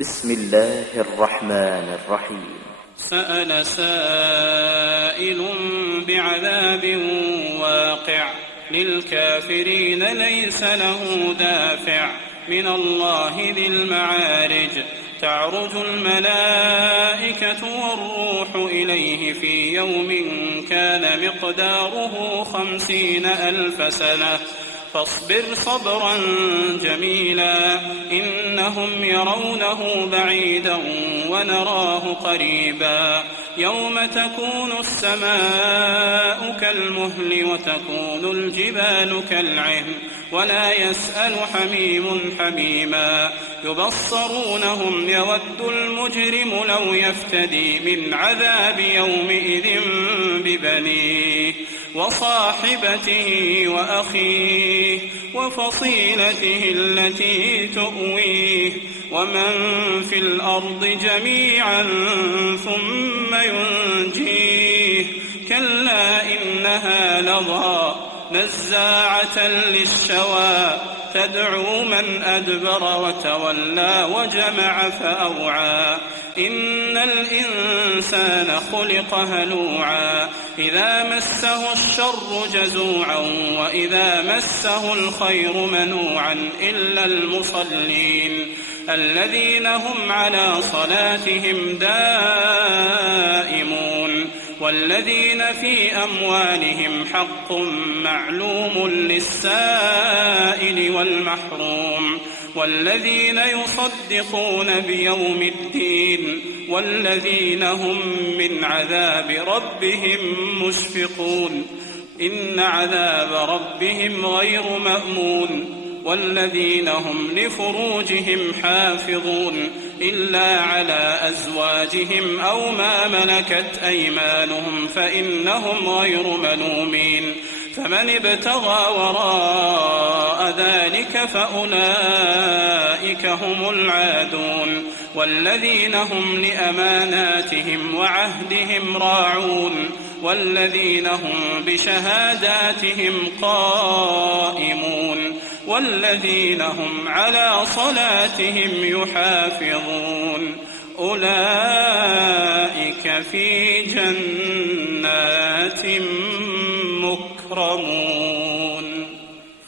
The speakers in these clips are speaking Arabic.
بسم الله الرحمن الرحيم. سأل سائل بعذاب واقع للكافرين ليس له دافع من الله ذي المعارج. تعرج الملائكة والروح إليه في يوم كان مقداره 50,000 سنة فاصبر صبرا جميلا إنهم يرونه بعيدا ونراه قريبا يوم تكون السماء كالمهل وتكون الجبال كالعهن ولا يسأل حميم حميما يبصرونهم يود المجرم لو يفتدي من عذاب يومئذ ببنيه وصاحبته وأخيه وفصيلته التي تؤويه ومن في الأرض جميعا ثم ينجيه كلا إنها لظى نزاعة للشوى تدعو من أدبر وتولى وجمع فأوعى إن الإنسان خلق هلوعا إذا مسه الشر جزوعا وإذا مسه الخير منوعا إلا المصلين الذين هم على صلاتهم دائمون والذين في أموالهم حق معلوم للسائل والمحروم والذين يصدقون بيوم الدين والذين هم من عذاب ربهم مشفقون إن عذاب ربهم غير مأمون والذين هم لفروجهم حافظون إلا على أزواجهم أو ما ملكت أيمانهم فإنهم غير ملومين فمن ابتغى وراء ذلك فأولئك هم العادون والذين هم لأماناتهم وعهدهم راعون والذين هم بشهاداتهم قائمون والذين هم على صلاتهم يحافظون أولئك في جنات مكرمون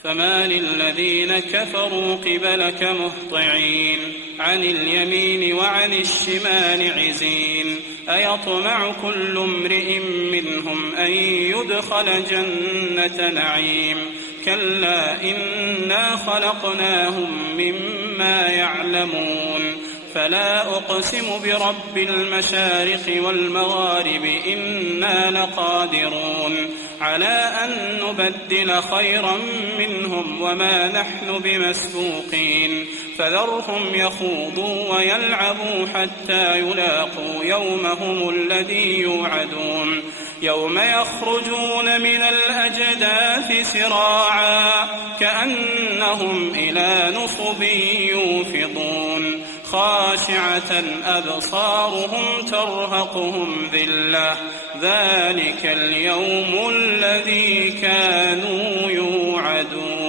فما للذين كفروا قبلك مهطعين عن اليمين وعن الشمال عزين أيطمع كل امرئ منهم أن يدخل جنة نعيم كلا إنا خلقناهم مما يعلمون فلا أقسم برب المشارق والمغارب إنا لقادرون على أن نبدل خيرا منهم وما نحن بمسبوقين فذرهم يخوضوا ويلعبوا حتى يلاقوا يومهم الذي يوعدون يوم يخرجون من الأجداث سراعا كأنهم إلى نصب يوفضون خاشعة أبصارهم ترهقهم ذلة ذلك اليوم الذي كانوا يوعدون.